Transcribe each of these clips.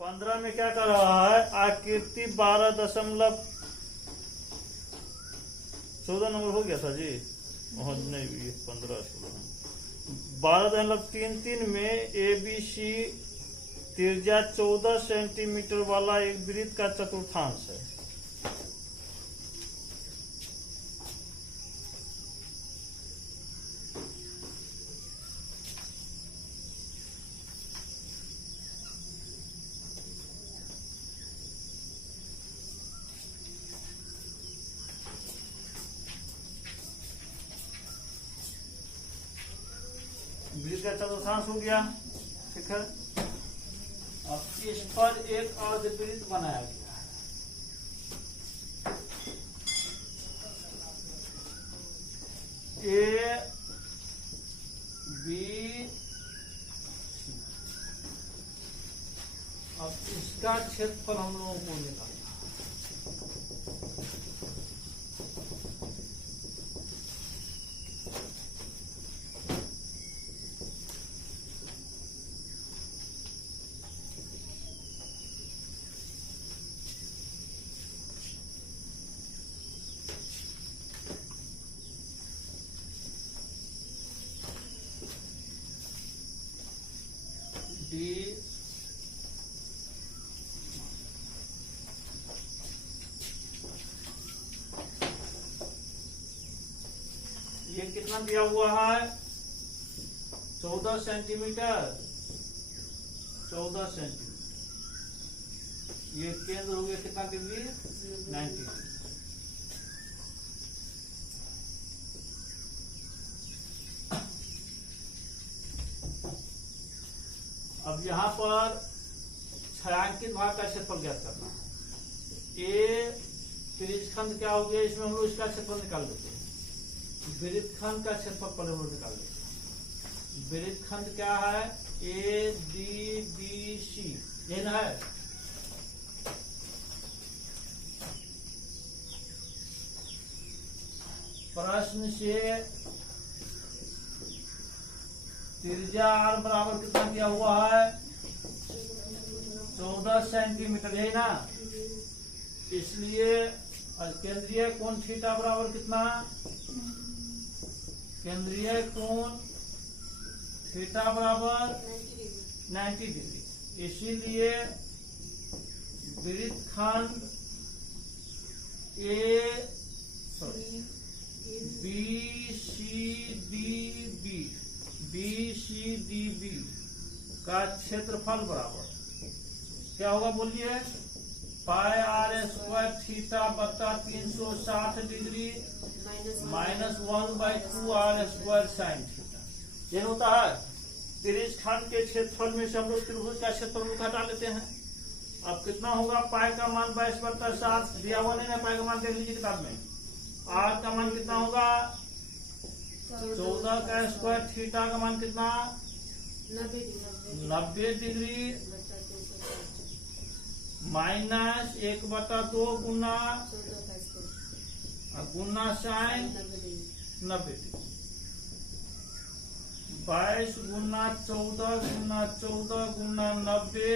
15 में क्या कर रहा है? आकृति 12.14 नंबर हो गया था जी। नहीं, 15-16 12.33 में ABC त्रिज्या 14 सेंटीमीटर वाला एक वृत्त का चतुर्थांश है। वृत्त का चतुर्थांश हो गया, ठीक है। अब इस पर एक अर्धवृत्त बनाया गया है। A B अब इसका क्षेत्रफल हम लोगों को निकालना है। D ये कितना दिया हुआ है? 14 सेंटीमीटर। 14 सेंटीमीटर। ये केंद्र हो गया कितना डिग्री? 90 डिग्री। अब यहां पर छायांकित भाग का क्षेत्रफल ज्ञात करना है। ए त्रिज्यखंड क्या हो गया? इसमें हम लोग इसका क्षेत्रफल निकाल देते हैं। वृत्तखंड का क्षेत्रफल पहले हम लोग निकाल देते हैं। वृत्तखंड क्या है? ADBC ये ना है। प्रश्न से त्रिज्या R बराबर कितना दिया हुआ है? 14 सेंटीमीटर, है ना। इसलिए केंद्रीय कोण थीटा बराबर कितना? केंद्रीय कोण थीटा बराबर 90 डिग्री। इसीलिए वृत्तखंड BCDB का क्षेत्रफल बराबर क्या होगा? बोलिए। पाई r² थीटा बटा 360 डिग्री -1/2 r² साइन थीटा। ये होता है त्रिज्यखंड के क्षेत्रफल में से हम लोग त्रिभुज का क्षेत्रफल घटा लेते हैं। अब कितना होगा? पाई का मान 22/7 दिया हुआ नहीं है। पाई का मान देख लीजिए किताब में। r का मान कितना होगा? 14 का स्क्वायर। थीटा का मान कितना? 90 डिग्री -1/2 गुना साइन 90 डिग्री। 22 गुना 14 गुना 14 गुना 90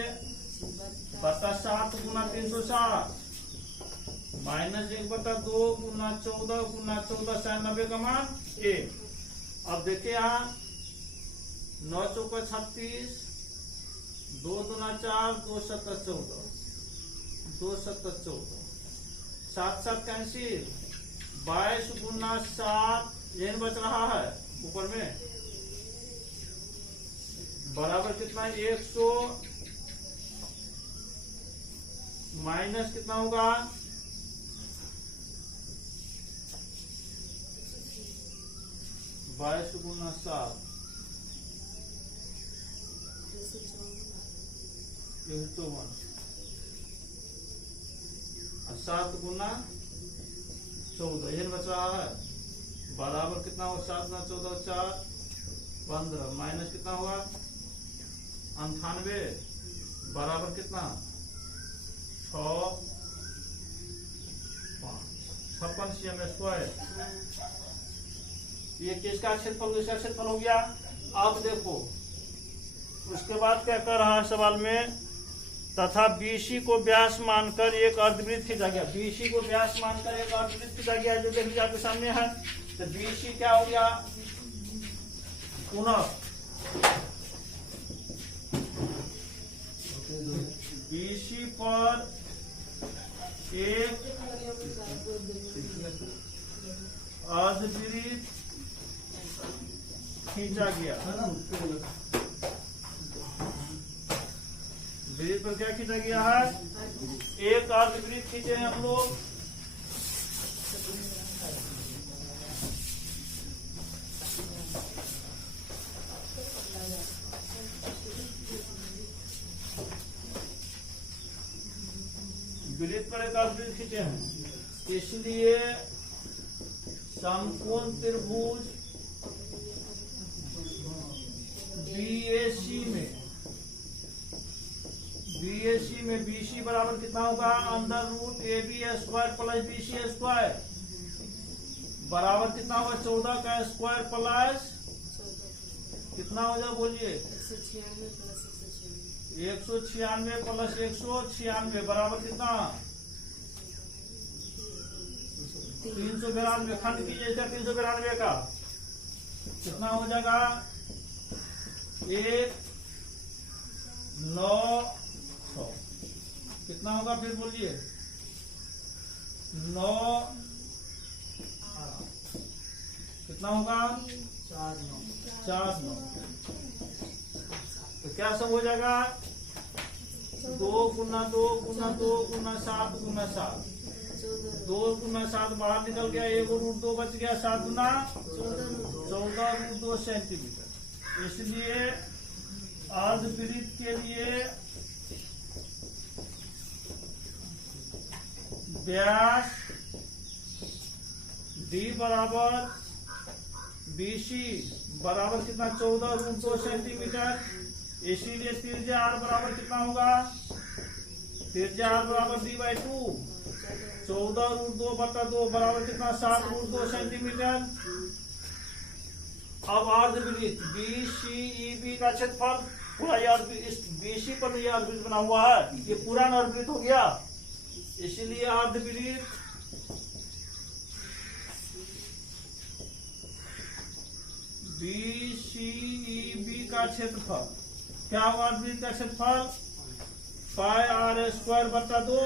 बटा 7 गुना 360 -1/2 गुना 14 गुना 14 साइन 90 का मान 1। अब देखिए यहाँ 9 चौका 36, 2 दूना 4, 2 7 14, 2 7 14, 7 7 कैंसिल। 22 गुना 7 यही बच रहा है ऊपर में बराबर कितना? 100 माइनस कितना होगा? 22 गुना 7 154 और 7 गुना 14 यही बच रहा है बराबर कितना होगा? 7 गुना 14 4 15 माइनस कितना होगा? 98 बराबर कितना? 6 5 56 cm²। ये किसका क्षेत्रफल? इसका क्षेत्रफल हो गया। अब देखो उसके बाद क्या कर रहा है सवाल में? तथा BC को व्यास मानकर एक अर्धवृत्त खींचा गया। BC को व्यास मानकर एक अर्धवृत्त खींचा गया, जो देखिए आपके सामने है। तो BC क्या हो गया, पुनः BC पर एक अर्धवृत्त खींचा गया। वृत्त पर क्या खींचा गया है, एक अर्धवृत्त खींचे हैं हम लोग। वृत्त पर एक अर्धवृत्त खींचे हैं, इसलिए समकोण त्रिभुज BAC में BC बराबर कितना होगा, under root AB square plus BC square बराबर कितना होगा, 14 का स्क्वायर प्लस कितना हो जाए बोलिए, 196 प्लस 196 बराबर कितना, 392। खंड कीजिए 392 का कितना हो जाएगा, 1,900 कितना होगा, फिर बोलिए 9 कितना होगा, 4,9। तो क्या सब हो जाएगा, 2 गुना 2 गुना 2 गुना 7 गुना 7, 2 गुना 7 बाहर निकल गया, 1 रूट 2 बच गया, 7 गुना 14 रूट 2 सेंटीमीटर। इसलिए अर्धवृत्त के लिए व्यास D बराबर BC बराबर कितना, 14 रूट 2 सेंटीमीटर। इसीलिए त्रिज्या R बराबर कितना होगा, त्रिज्या R बराबर D/2, 14 रूट 2 बटा 2 बराबर कितना, 7 रूट 2 सेंटीमीटर। अब अर्धवृत्त BCEB का क्षेत्रफल पूरा, इस BC पर यह अर्धवृत्त बना हुआ है, ये पूरा अर्धवृत्त हो गया। इसलिए अर्धवृत्त BCEB का क्षेत्रफल क्या होगा, अर्धवृत्त का क्षेत्रफल पाई R स्क्वायर बटा 2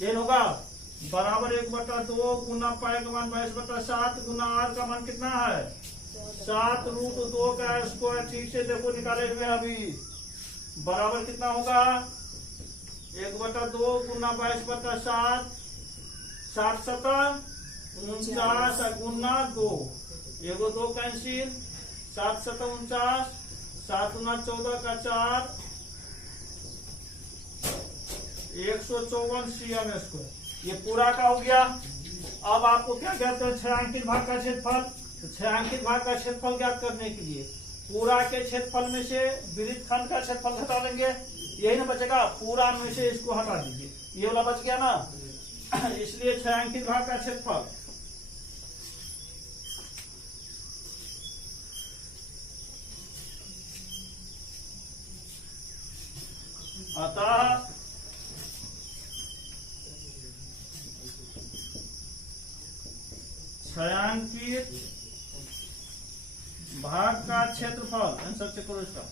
ये होगा बराबर 1/2 गुना पाई का मान 22/7 गुना R का मान कितना है, 7 रूट 2 का स्क्वायर। ठीक से देखो निकाले हुए अभी, बराबर कितना होगा, 1/2 गुना 22/7, 7 7 49 गुना 2, 1 2 कैंसिल, 7 7 49, 7 गुना 14 का 4, 154 cm स्क्वायर। ये पूरा का हो गया। अब आपको क्या कहते हैं, छायांकित भाग का क्षेत्रफल। तो छायांकित भाग का क्षेत्रफल ज्ञात करने के लिए पूरा के क्षेत्रफल में से वृत्त खंड का क्षेत्रफल घटा लेंगे, यही ना बचेगा, पूरा में से इसको हटा दीजिए, ये वाला बच गया ना। इसलिए छायांकित भाग का क्षेत्रफल अतः छायांकित भाग का क्षेत्रफल, इन सबसे करो इसका,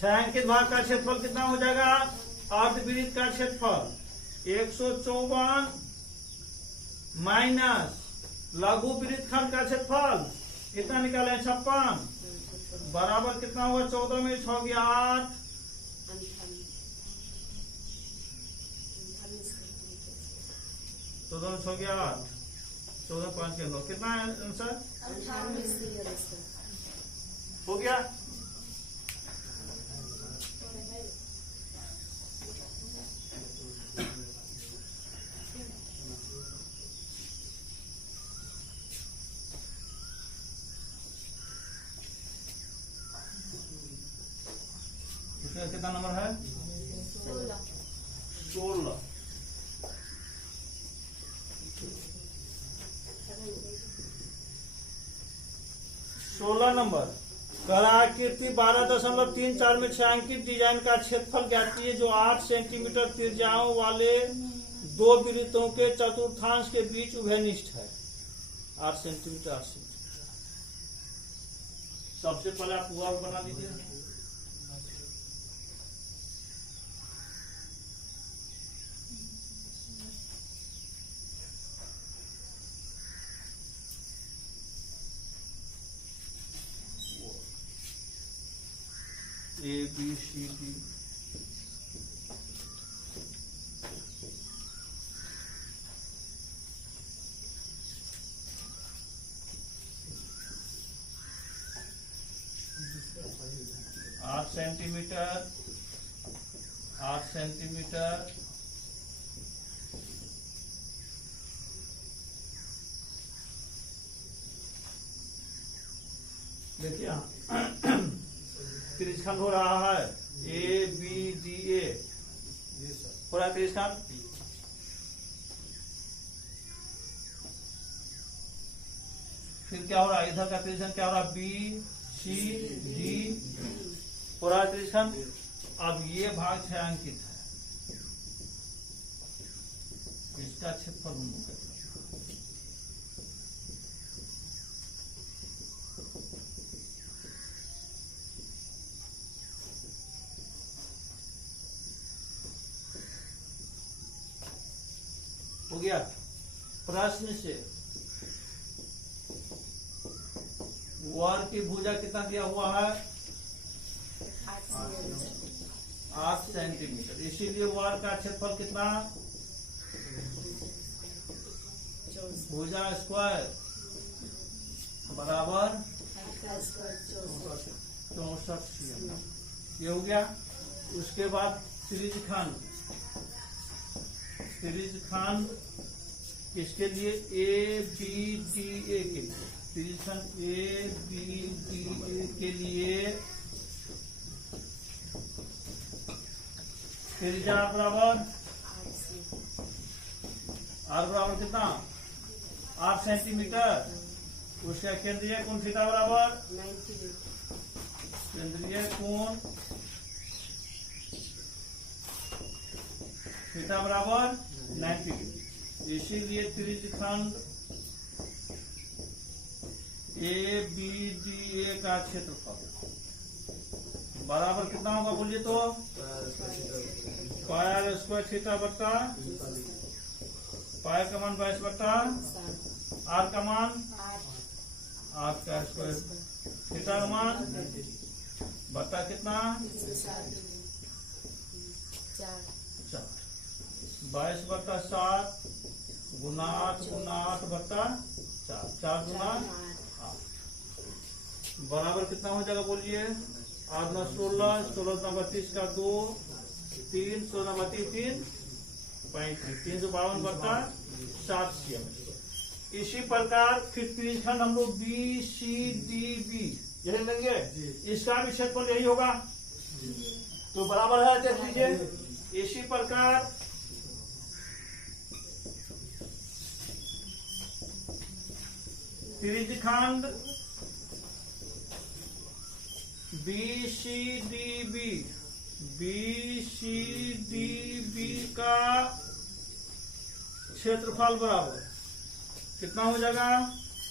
छायांकित भाग का क्षेत्रफल कितना हो जाएगा, अर्धवृत्त का क्षेत्रफल 154 माइनस लघु वृत्त खंड का क्षेत्रफल कितना निकाले, 56 बराबर कितना हुआ, 14 में 6 गया 8, 14 में 6 गया 8, 14 5 के 9, कितना है आंसर, हो गया। कितना नंबर है, 16। नंबर कलाकृति 12.34 में छायांकित डिजाइन का क्षेत्रफल ज्ञात कीजिए जो 8 सेंटीमीटर त्रिज्याओं वाले दो वृत्तों के चतुर्थांश के बीच उभयनिष्ठ है। 8 सेंटीमीटर 8 सेंटीमीटर। सबसे पहले आप हुआ बना लीजिए। A B C D centimetre 8 centimetre देखिए त्रिज्यखंड हो रहा है ए बी डी ए हो रहा है त्रिज्यखंड। फिर क्या हो रहा है इधर का त्रिज्यखंड क्या हो रहा है बी सी डी हो रहा है त्रिज्यखंड। अब ये भाग छायांकित है इसका क्षेत्रफल हो गया। प्रश्न से वर्ग की भुजा कितना दिया हुआ है 8 सेंटीमीटर, इसीलिए वर्ग का क्षेत्रफल कितना भुजा स्क्वायर बराबर 64 cm। ये हो गया। उसके बाद त्रिज्यखंड इसके लिए ए बी डी ए के लिए त्रिज्यखंड ए बी डी ए के लिए त्रिज्या बराबर आर बराबर कितना 8 सेंटीमीटर। उसका केंद्रीय कोण थीटा बराबर केंद्रीय कोण थीटा बराबर 90 डिग्री। इसीलिए त्रिज्यखंड ए बी डी ए का क्षेत्रफल बराबर कितना होगा बोलिए तो पाई स्क्वायर थीटा बट्टा पाई का मान 22 बट्टा आर का मान 8 का स्क्वायर थीटा का मान बट्टा कितना 22 बट्टा 7 गुना 8 बट्टा 4 गुना 8 बराबर कितना हो जाएगा बोलिए 8 9 16 16 32 का 2 3 16 32 3 35 352 बट्टा 7 cm। इसी प्रकार फिर त्रिज्यखंड हम लोग बी सी डी बी यही लेंगे, इसका भी क्षेत्रफल यही होगा तो बराबर है। देख लीजिए इसी प्रकार त्रिज्यखंड बी सी डी बी का क्षेत्रफल बराबर कितना हो जाएगा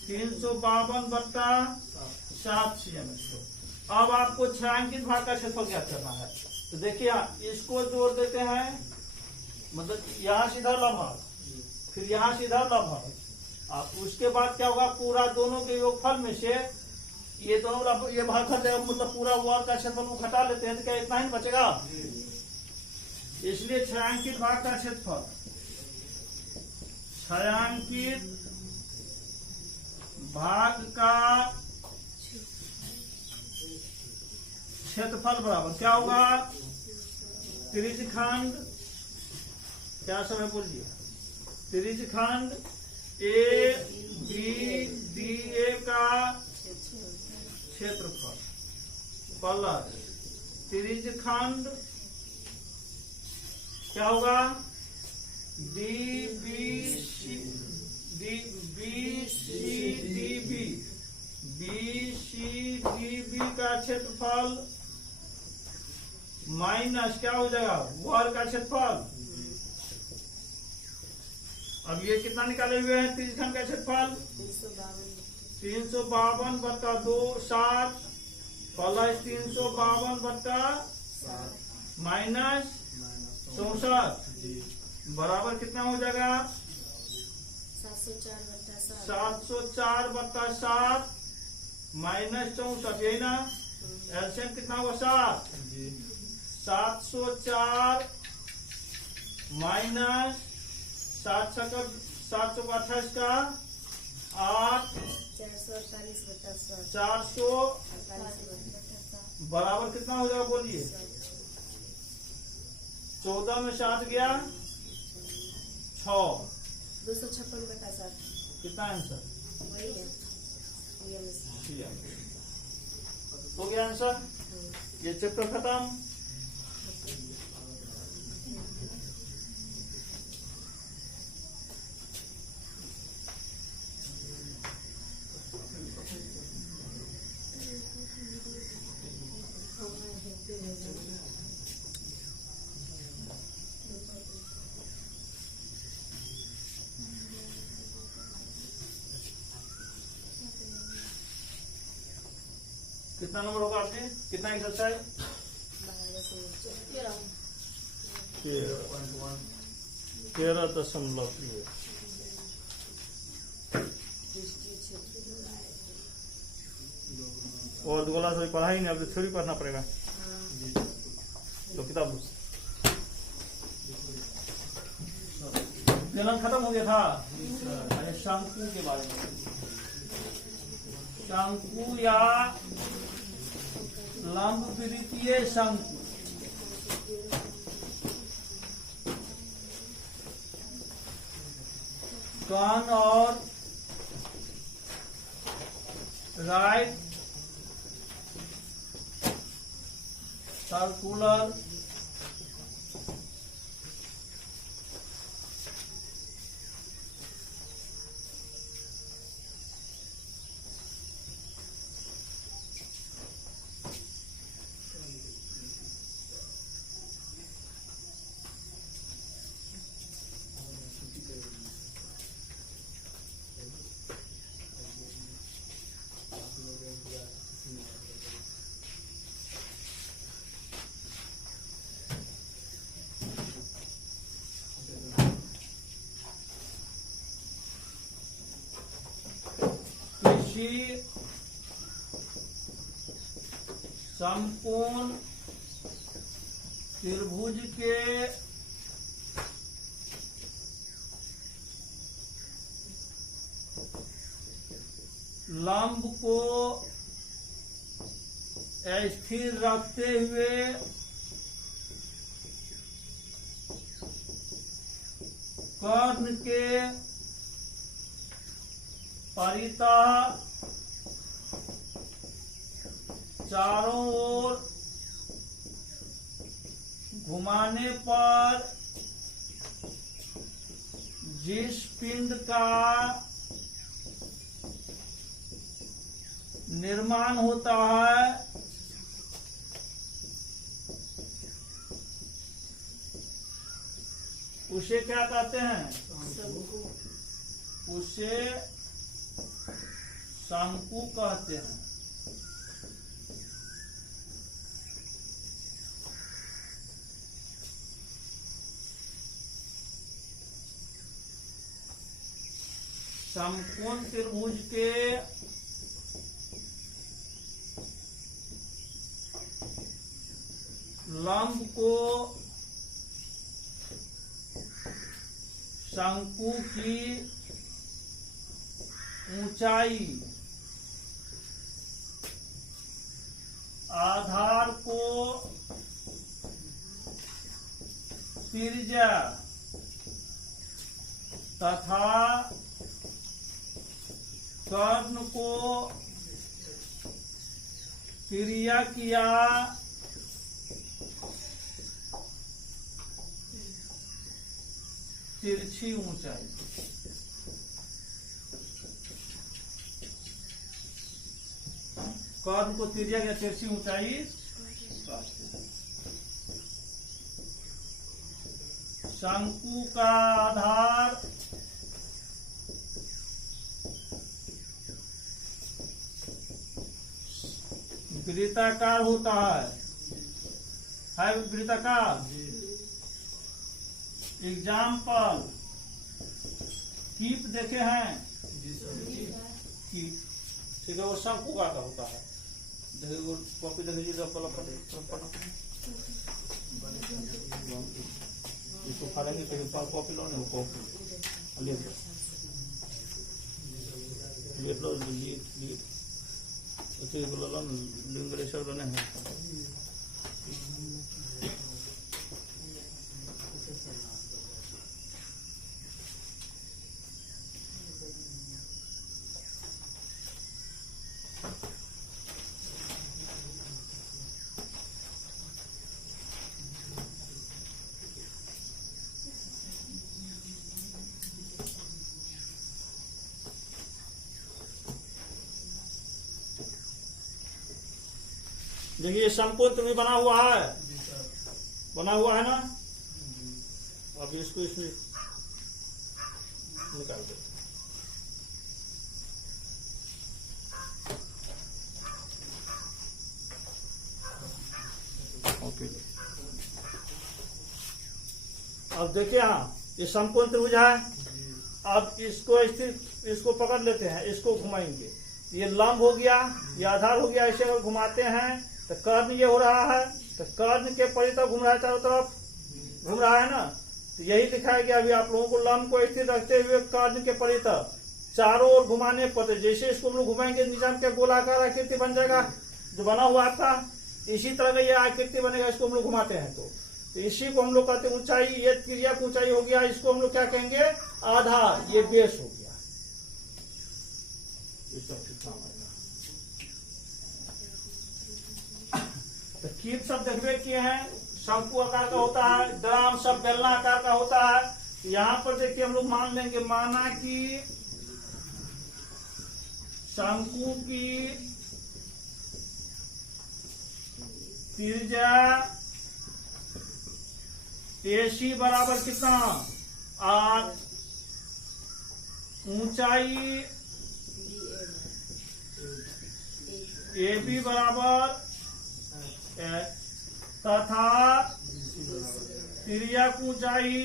352 बट्टा 7 cm। अब आपको छायांकित भाग का क्षेत्रफल ज्ञात करना है तो देखिए इसको जोड़ देते हैं, मतलब यहाँ सीधा लम्हा फिर यहाँ सीधा लम्हा। अब उसके बाद क्या होगा पूरा दोनों के योगफल में से ये दोनों ये भाग घट जाएगा, मतलब पूरा वर्ग का क्षेत्रफल को घटा लेते हैं तो क्या इतना ही बचेगा। इसलिए छायांकित भाग का क्षेत्रफल छायांकित भाग का क्षेत्रफल बराबर क्या होगा त्रिज्यखंड क्या समय बोलिए त्रिज्यखंड ए बी डी ए का क्षेत्रफल प्लस त्रिज्यखंड क्या होगा D B C D B BCDB का क्षेत्रफल माइनस क्या हो जाएगा, वर्ग का क्षेत्रफल। अब ये कितना निकाले हुए हैं, त्रिज्यखंड का क्षेत्रफल 352/2 7 प्लस 352/7 माइनस 64 बराबर कितना हो जाएगा, 704/7 माइनस 64, यही ना। एलसीएम कितना होगा 7, 704 माइनस 728 का 8 400 बराबर कितना हो जाएगा, बोलिए। 14 में 7 गया 6, 256/7 कितना आंसर वही है। हो गया आंसर। ये चैप्टर खत्म। कितना नंबर होगा आपने, कितना एक्सरसाइज, 13.1 और दोगला से पढ़ा ही नहीं, अब तो थोड़ी पढ़ना पड़ेगा। तो किताब जलन खत्म हो गया था। शंकु के बारे में, शंकु या लंब द्वितीय शंकु, कर्ण और राइट सर्कुलर समकोण त्रिभुज के लंब को स्थिर रखते हुए कर्ण के परितः चारों ओर घुमाने पर जिस पिंड का निर्माण होता है उसे क्या कहते हैं, उसे शंकु कहते हैं। समकोण त्रिभुज के लंब को शंकु की ऊंचाई आधार को त्रिज्या तथा कर्ण को क्रिया किया तिरछी ऊंचाई। कर्ण को तिर्यक या तिरछी ऊंचाई कहते हैं। शंकु का आधार वृत्ताकार होता है वृत्ताकार। एग्जाम्पल कीप देखे हैं कीप, ठीक है, वो शंकु का होता है। देखिए वो कॉपी देखिए इसको फाड़ेंगे तो कॉपी लो नहीं, कॉपी ले लो लिंगरेश्वर बने हैं। देखिए समकोण त्रिभुज बना हुआ है ना। अब इसको इसमें निकाल दो। ओके, अब देखिए हाँ ये समकोण त्रिभुज है। अब इसको पकड़ लेते हैं, इसको घुमाएंगे, ये लंब हो गया, ये आधार हो गया। इसे अगर घुमाते हैं तो कर्ण ये हो रहा है, तो कर्ण के परितः घूम रहा है, चारों तरफ घूम रहा है ना। तो यही दिखाया गया अभी आप लोगों को, लंब को स्थिर रखते हुए कर्ण के परितः चारों ओर घुमाने पर जैसे इसको हम लोग घुमाएंगे निजाम के गोलाकार आकृति बन जाएगा जो बना हुआ था। इसी तरह का ये आकृति बनेगा, इसको हम लोग घुमाते हैं तो इसी को हम लोग कहते हैं ऊंचाई। ये तिर्यक ऊंचाई हो गया, इसको हम लोग क्या कहेंगे, आधार। ये बेस हो गया। तो कीप सब देखबे किए हैं, शंकु आकार का होता है। ड्राम सब बेलना आकार का होता है। यहाँ पर देखिए हम लोग मान लेंगे, माना कि शंकु की त्रिज्या AC बराबर कितना 8, ऊंचाई AB बराबर तथा तिर्यक ऊंचाई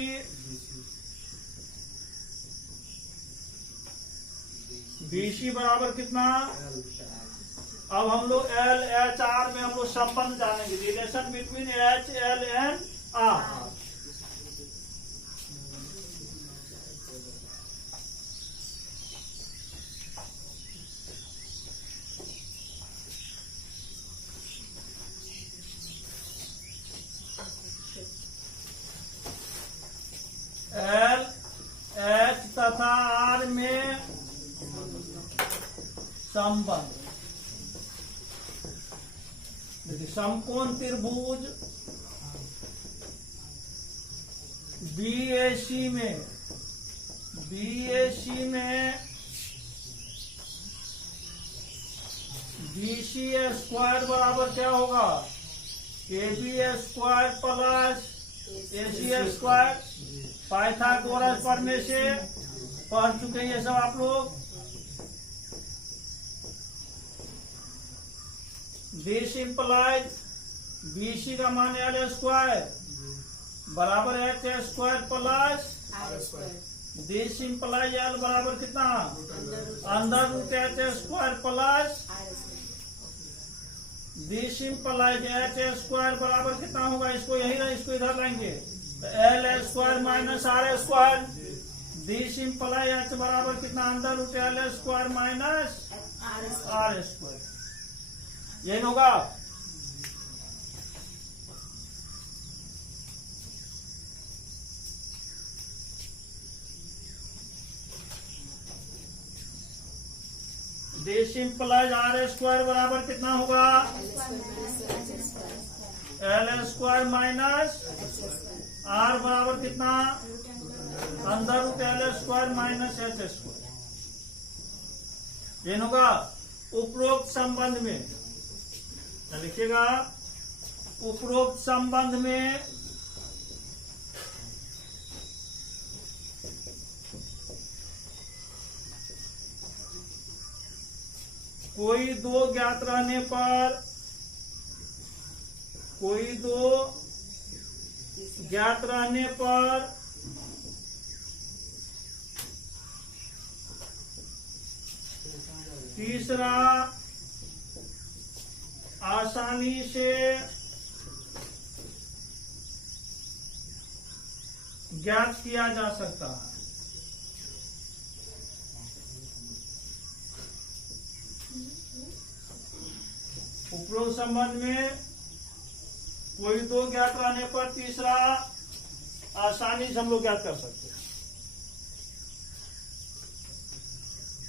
BC बराबर कितना। अब हम लोग LHR में हम लोग संबंध जानेंगे, relation between H, L and R। L, H तथा R में संबंध। देखिए समकोण त्रिभुज BAC में BC स्क्वायर बराबर क्या होगा, AB square plus AC square. Pythagoras पढ़ने से पढ़ चुके हैं ये सब आप लोग। दिस इंप्लाइज BC का मान L स्क्वायर बराबर H square plus R square. This implies L बराबर कितना, under root H square plus R square. This implies H square बराबर कितना होगा, इसको यही ना, इसको इधर लाएंगे तो L square minus R square. This implies H बराबर कितना, under root L square minus R square. यही होगा। दिस इंप्लाइज R स्क्वायर बराबर कितना होगा, L स्क्वायर माइनस R बराबर कितना, अंदर root L square minus H square. ये होगा। उपरोक्त संबंध में लिखिएगा उपरोक्त संबंध में कोई दो ज्ञात रहने पर तीसरा आसानी से ज्ञात किया जा सकता है। उपरोक्त संबंध में कोई दो ज्ञात रहने पर तीसरा आसानी से हम लोग ज्ञात कर सकते हैं।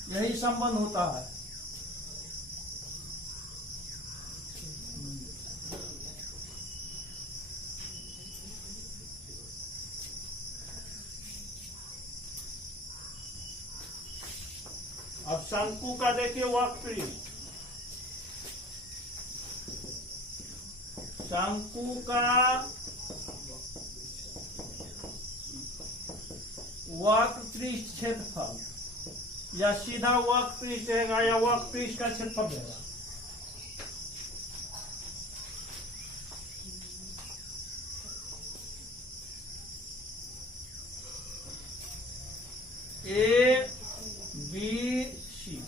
यही संबंध होता है। अब शंकु का देखिए वक्र। शंकु का वक्र पृष्ठ क्षेत्रफल या सीधा वक्र पृष्ठ रहेगा या वक्र पृष्ठ का क्षेत्रफल रहेगा। ए बी सी,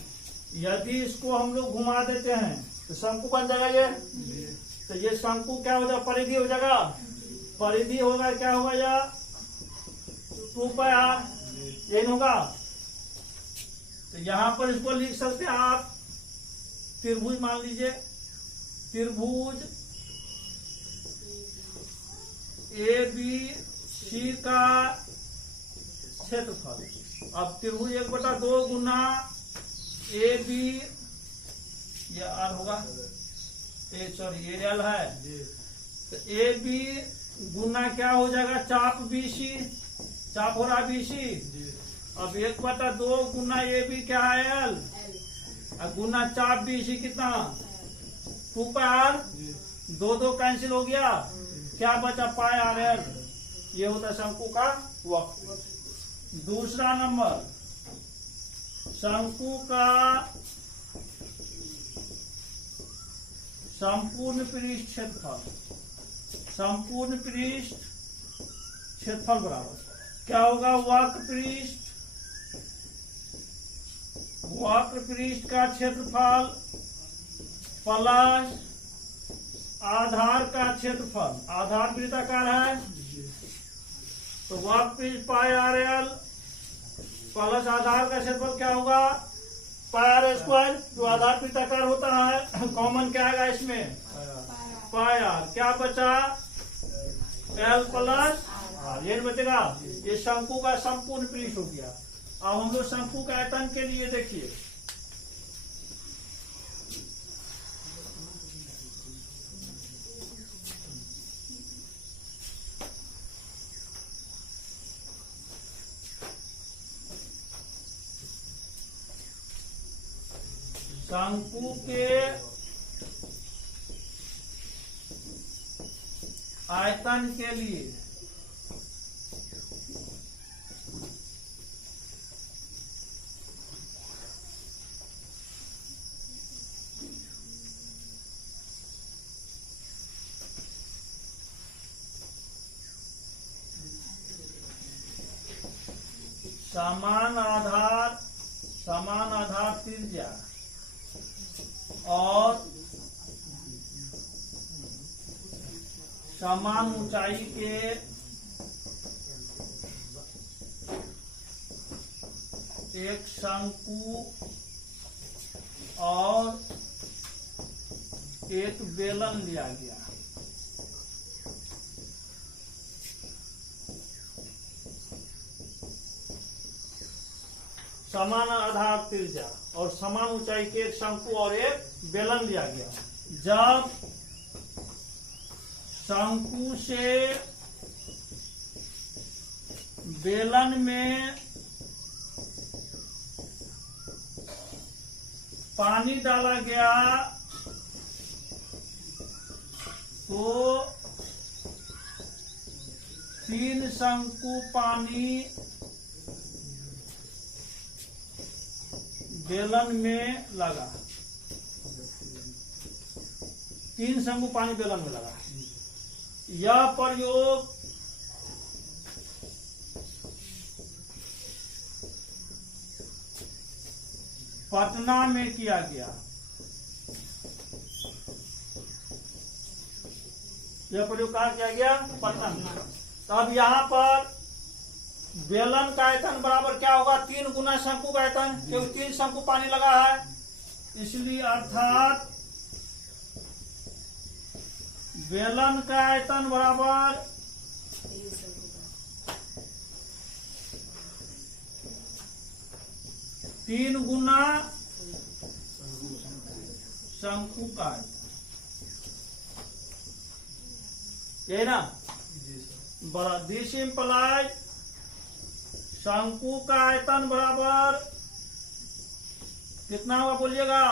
यदि इसको हम लोग घुमा देते हैं तो शंकु बन जाएगा ये। तो ये शंकु क्या हो जाएगा, परिधि हो जाएगा। परिधि होगा क्या होगा, या 2πr यही होगा। तो यहां पर इसको लिख सकते हैं आप त्रिभुज, मान लीजिए त्रिभुज ए बी सी का क्षेत्रफल। अब त्रिभुज 1/2 गुना ए बी, ये आर होगा, सॉरी ये एल है। तो ए बी गुना क्या हो जाएगा, चाप बी सी, चाप हो रहा बी सी। अब 1/2 गुना ए बी क्या है, एल, और गुना चाप बी सी कितना, 2πr। 2 कैंसिल हो गया, क्या बचा, πr। ये होता है शंकु का वक्र। दूसरा नंबर, शंकु का संपूर्ण पृष्ठ क्षेत्रफल। संपूर्ण पृष्ठ क्षेत्रफल बराबर क्या होगा, वक्र पृष्ठ का क्षेत्रफल प्लस आधार का क्षेत्रफल। आधार वृत्ताकार है तो वक्र पृष्ठ πrl प्लस आधार का क्षेत्रफल क्या होगा, πr²। जो आधार वृत्ताकार होता है कॉमन क्या आएगा इसमें, πr। क्या बचा, l प्लस r, ये बचेगा। ये शंकु का संपूर्ण पृष्ठ हो गया। अब हम लोग शंकु का आयतन के लिए देखिए, शंकु के आयतन के लिए समान आधार त्रिज्या और समान ऊंचाई के एक शंकु और एक बेलन लिया गया। समान आधार त्रिज्या और समान ऊंचाई के एक शंकु और एक बेलन लिया गया। जब शंकु से बेलन में पानी डाला गया तो 3 शंकु पानी बेलन में लगा। 3 शंकु पानी बेलन में लगा। यह प्रयोग पटना में किया गया। यह प्रयोग कहाँ किया गया? पटना में। तब यहाँ पर बेलन का आयतन बराबर क्या होगा? 3 गुना शंकु का आयतन, क्योंकि 3 शंकु पानी लगा है, इसलिए अर्थात बेलन का आयतन बराबर 3 गुना शंकु का आयतन। यही ना? बड़ा दिस इम्प्लाइज शंकु का आयतन बराबर कितना होगा बोलिएगा?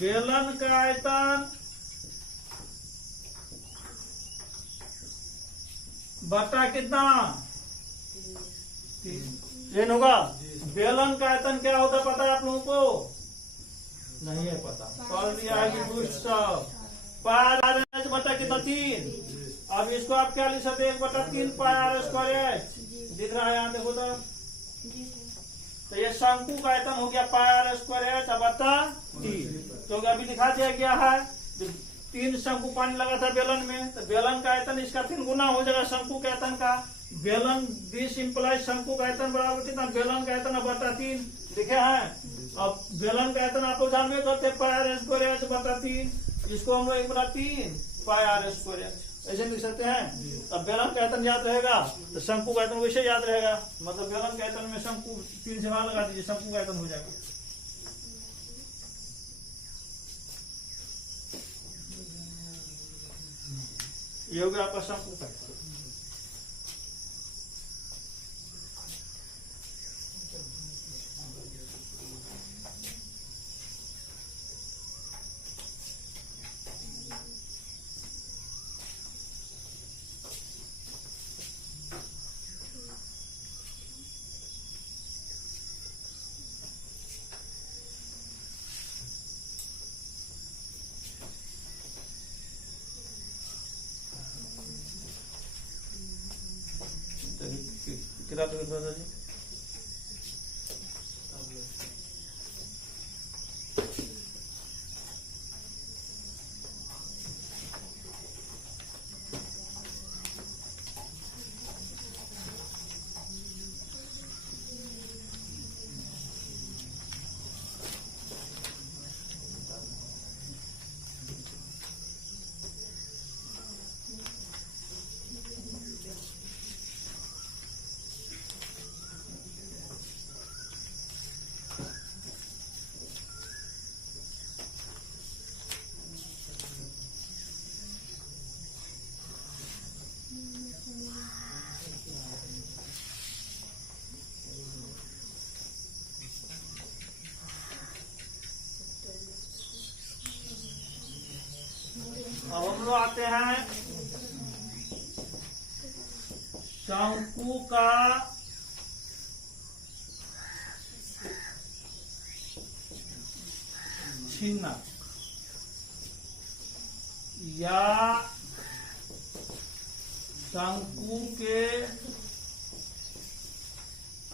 बेलन का आयतन बटा कितना? 3 होगा। बेलन का आयतन क्या होता है पता है आप लोगों को? नहीं है पता। पढ़ लिया है कि दुष्ट सब पार बटा कितना? 3। अब इसको आप क्या लिख सकते? 1/3 पाई आर स्क्वायर एच। दिख रहा है यहाँ देखो तो ये शंकु का आयतन हो गया पाई आर स्क्वायर एच बटा 3, क्योंकि अभी दिखा दिया गया है 3 शंकु पानी लगा था बेलन में, तो बेलन का आयतन इसका 3 गुना हो जाएगा शंकु के आयतन का। बेलन दिस इम्प्लाइज शंकु का आयतन बराबर कितना? बेलन का आयतन बटा 3 लिखे हैं। अब बेलन का आयतन आप लोग जान में करते पाई आर स्क्वायर एच बटा 3, इसको हम लोग 1/3 पाई आर स्क्वायर एच ऐसे लिख सकते हैं। अब बेलन का आयतन याद रहेगा तो शंकु का आयतन वैसे याद रहेगा, मतलब बेलन के आयतन में शंकु 3 से भाग लगा दीजिए, शंकु का आयतन हो जाएगा। ये हो गया आपका शंकु का आयतन। किताब जी अब हम लोग आते हैं शंकु का छिन्नक या शंकु के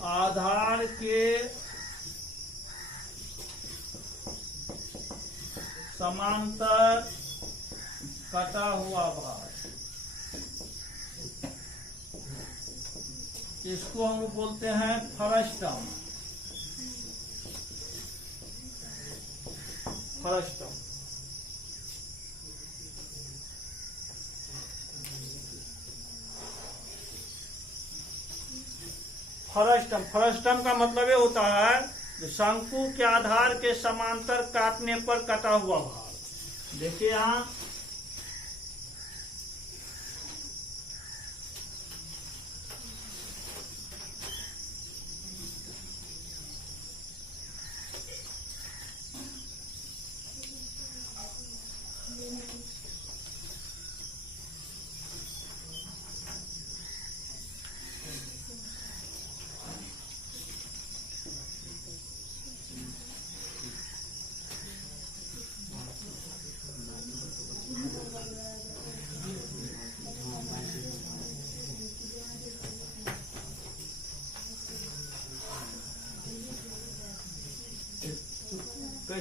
आधार के समांतर कटा हुआ भाग, इसको हम बोलते हैं फ्रस्टम। फ्रस्टम फ्रस्टम फ्रस्टम का मतलब ये होता है जो शंकु के आधार के समांतर काटने पर कटा हुआ भाग। देखिए यहाँ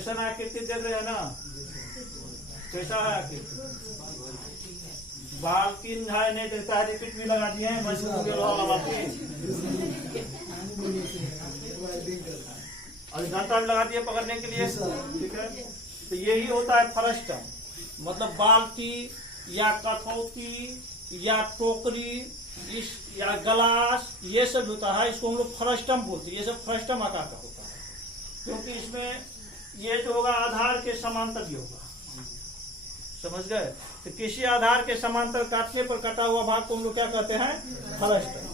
क्वेश्चन आकृति देख रहे हैं ना, कैसा है आकृति? बाल की है नहीं देता है, रिपीट भी लगा दिए हैं, और घंटा भी लगा दिए पकड़ने के लिए, ठीक है। तो यही होता है फ्रस्टम, मतलब बाल्टी या कठौती या टोकरी इस या गिलास, ये सब होता है, इसको हम लोग फ्रस्टम बोलते हैं। ये सब फ्रस्टम आकार का होता है, क्योंकि इसमें ये जो होगा आधार के समांतर भी होगा, समझ गए। तो किसी आधार के समांतर काटने पर कटा हुआ भाग को हम लोग क्या कहते हैं? फ्रस्टम।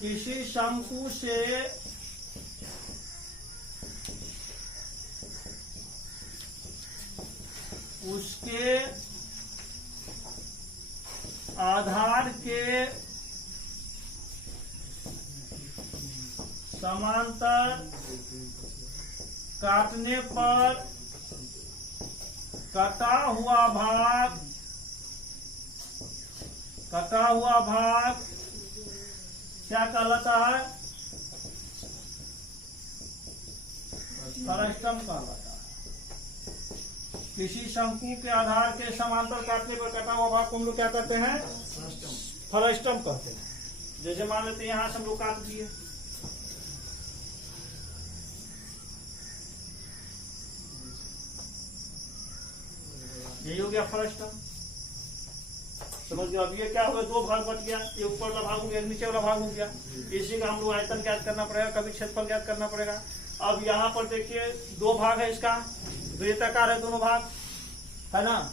किसी शंकु से उसके आधार के समांतर काटने पर कटा हुआ भाग क्या कहलाता है? फ्रस्टम कहलाता है। किसी शंकु के आधार के समांतर काटने पर कटा हुआ भाग को हम लोग क्या कहते हैं? फ्रस्टम कहते हैं। जैसे मान लेते हैं यहां से हम लोग काट दिए, यही हो गया फ्रस्टम, समझ गया। अब ये क्या हुआ? दो भाग बट गया, ये ऊपर वाला भाग हो गया, नीचे वाला भाग हो गया। इसी का हम लोग आयतन ज्ञात करना पड़ेगा, कभी क्षेत्रफल ज्ञात करना पड़ेगा। अब यहाँ पर देखिए दो भाग है, इसका वृत्ताकार है, दोनों भाग है ना,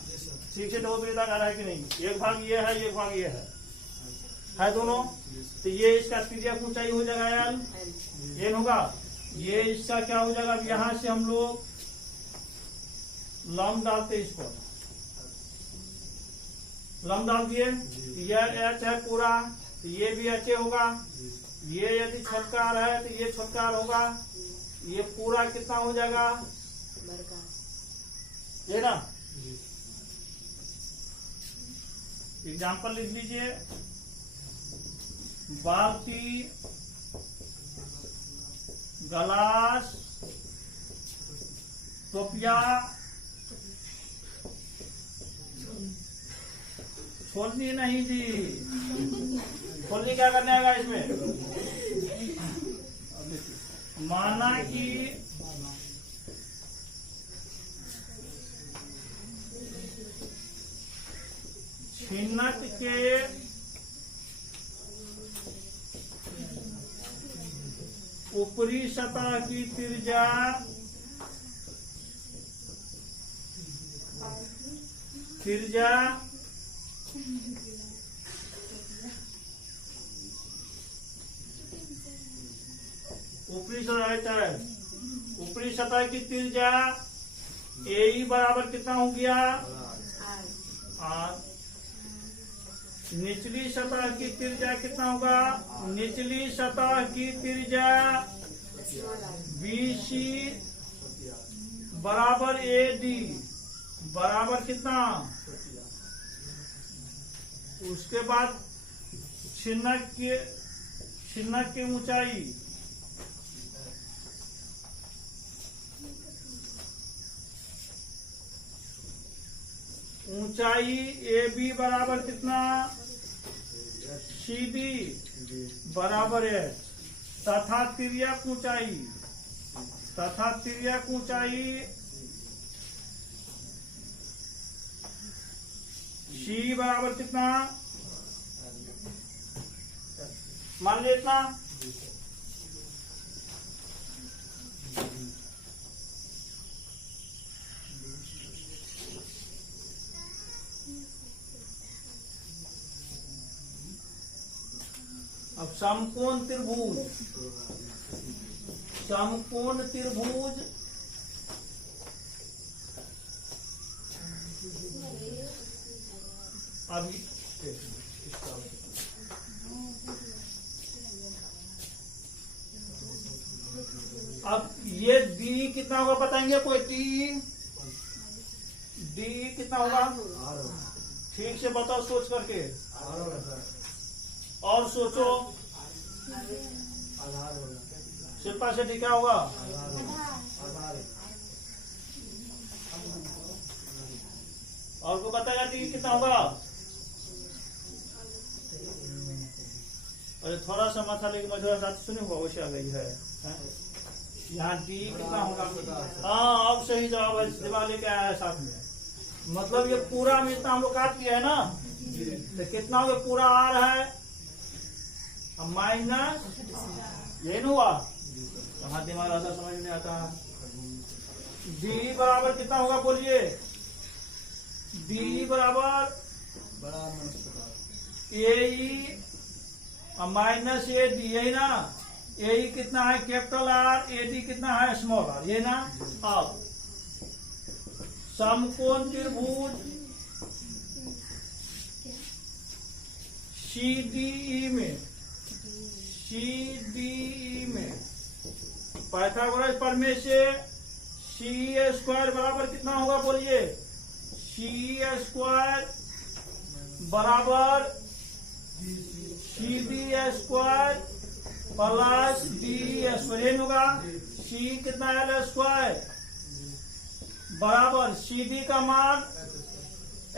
ठीक है। दो वृत्ताकार है कि नहीं? एक भाग ये है, एक भाग ये है दोनों। तो ये इसका तिर्यक ऊंचाई हो जाएगा एन होगा, ये इसका क्या हो जाएगा? अब यहाँ से हम लोग लंब डालते, इस पर लंब डाल दिए, यह एच है पूरा, तो ये भी एच होगा। ये यदि छोटकार है तो ये छोटकार होगा, ये पूरा कितना हो जाएगा? ये ना एग्जाम्पल लिख लीजिए, बाल्टी, गिलास, टोपिया, खोलनी नहीं जी, खोलनी क्या करने आएगा इसमें? माना कि छिन्नक के ऊपरी सतह की त्रिज्या ऊपरी सतह की त्रिज्या ए बराबर कितना हो गया? आर। निचली सतह की त्रिज्या कितना होगा? निचली सतह की त्रिज्या BC बराबर AD बराबर कितना? उसके बाद छिन्नक की ऊंचाई AB बराबर कितना? CD बराबर H तथा तिर्यक ऊंचाई C बराबर कितना? मान लिया इतना। अब समकोण त्रिभुज अभी अब ये डी कितना होगा बताएंगे कोई? डी कितना होगा? ठीक से बताओ सोच करके, और सोचो। शिल्पा शेट्टी क्या होगा? और को बताया कि कितना होगा? अरे थोड़ा सा माथा लेके मझोरा साथ सुने होगा, वैसे आ गई है। यहाँ डी कितना होगा? हाँ अब सही जवाब है, दिवाली के आया है साथ में। मतलब ये पूरा में इतना हम लोग काट लिया है ना, तो कितना होगा? पूरा आ रहा है माइनस, यही ना हुआ? कहाँ दिमाग आता समझ नहीं आता। डी बराबर कितना होगा बोलिए? डी बराबर ए माइनस ए डी, यही ना? ए कितना है? कैपिटल आर, ए डी कितना है? स्मॉल आर, ये ना? अब समकोण त्रिभुज सीडीई में पाइथागोरस प्रमेय से सी स्क्वायर बराबर कितना होगा बोलिए? सी स्क्वायर बराबर C D square plus D square होगा। सी कितना एल स्क्वायर बराबर सी डी का मान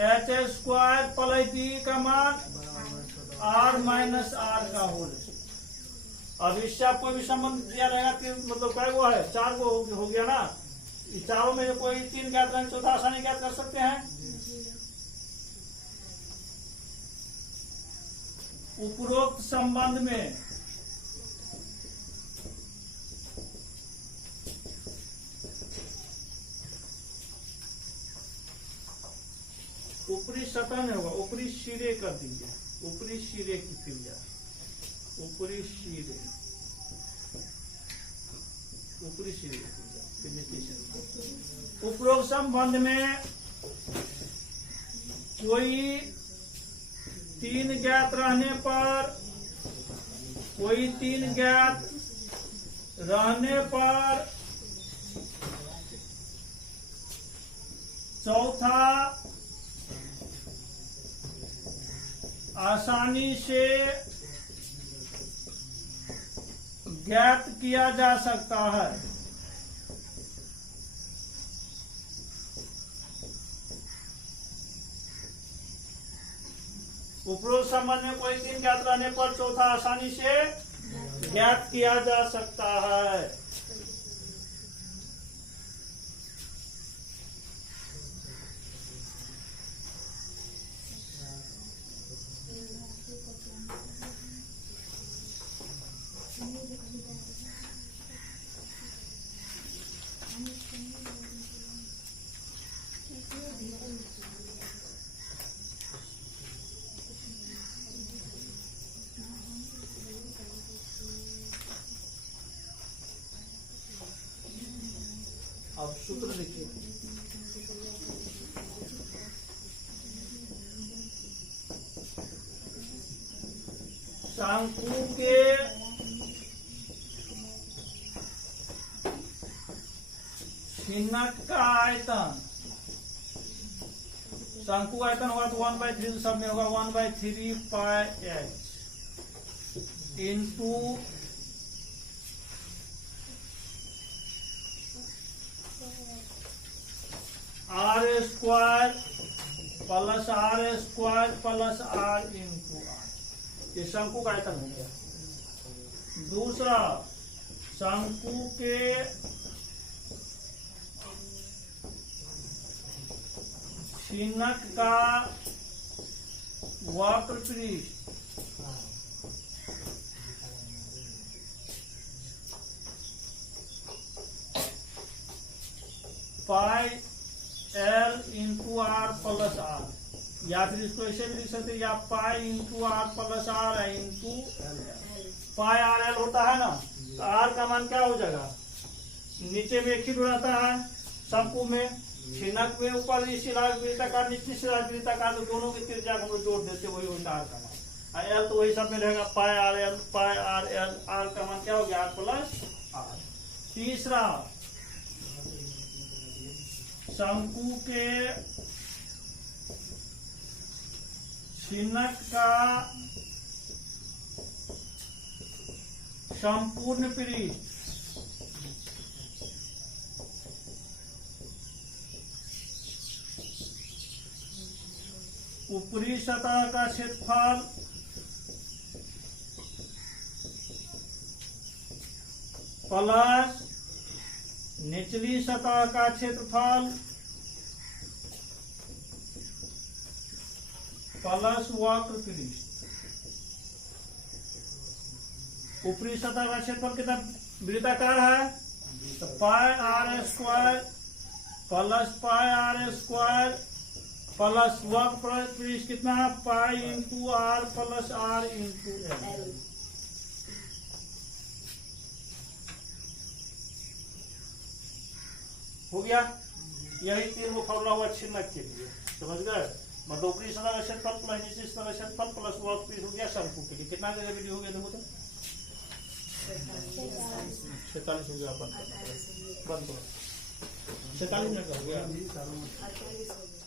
एच स्क्वायर प्लस डी का मान आर माइनस आर का होल। अब इससे आपको भी संबंध दिया रहेगा कि मतलब क्या वो है? 4 गो हो गया ना? इस चारों में कोई 3 ज्ञात रहेंगे, चौथा आसानी ज्ञात कर सकते हैं। उपरोक्त संबंध में ऊपरी सतह में होगा, ऊपरी सिरे कर दीजिए, ऊपरी सिरे की त्रिज्या, ऊपरी सिरे की त्रिज्या। उपरोक्त संबंध में कोई 3 ज्ञात रहने पर चौथा आसानी से ज्ञात किया जा सकता है। उपरोक्त संबंध में कोई 3 ज्ञात रहने पर चौथा आसानी से ज्ञात किया जा सकता है। अब सूत्र देखिए, शंकु के छिन्नक का आयतन, शंकु आयतन होगा तो 1/3 सब में होगा 1/3 pi h into r square plus r square plus are into r. ये शंकु का आयतन हो गया। दूसरा, शंकु के छिन्नक का वक्र पृष्ठ pi L into are plus R, या फिर इसको ऐसे भी लिख सकते हैं, या pi into are plus are into pi are L होता है ना, तो आर का मान क्या हो जाएगा? नीचे में एक ही रहता है शंकु में, छिन्नक में ऊपर शिलावृत्ताकार नीचे शिलावृत्ताकार, तो दोनों की त्रिज्या को जोड़ देते, वही होता आर का मान। एल तो वही सब में रहेगा pi are l, pi are l, r का मान क्या हो गया? R plus r. तीसरा, शंकु के छिन्नक का संपूर्ण पृष्ठ ऊपरी सतह का क्षेत्रफल प्लस निचली सतह का क्षेत्रफल प्लस वक्र पृष्ठ। ऊपरी सतह का क्षेत्रफल कितना वृत्ताकार है, तो pi r square plus pi r square plus वक्र पृष्ठ कितना है, pi into are plus are into l. L. हो गया। यही तीन वो फॉर्मूला हुआ छिन्नक के लिए, समझ गए। मतलब ऊपरी सतह का क्षेत्रफल प्लस नीचे सतह का क्षेत्रफल प्लस वक्र पृष्ठ हो गया शंकु के लिए। कितना जगह वीडियो हो गया देखो तो 46 हो गया अपन बंद करो 46 मिनट हो गया। 48 हो गया।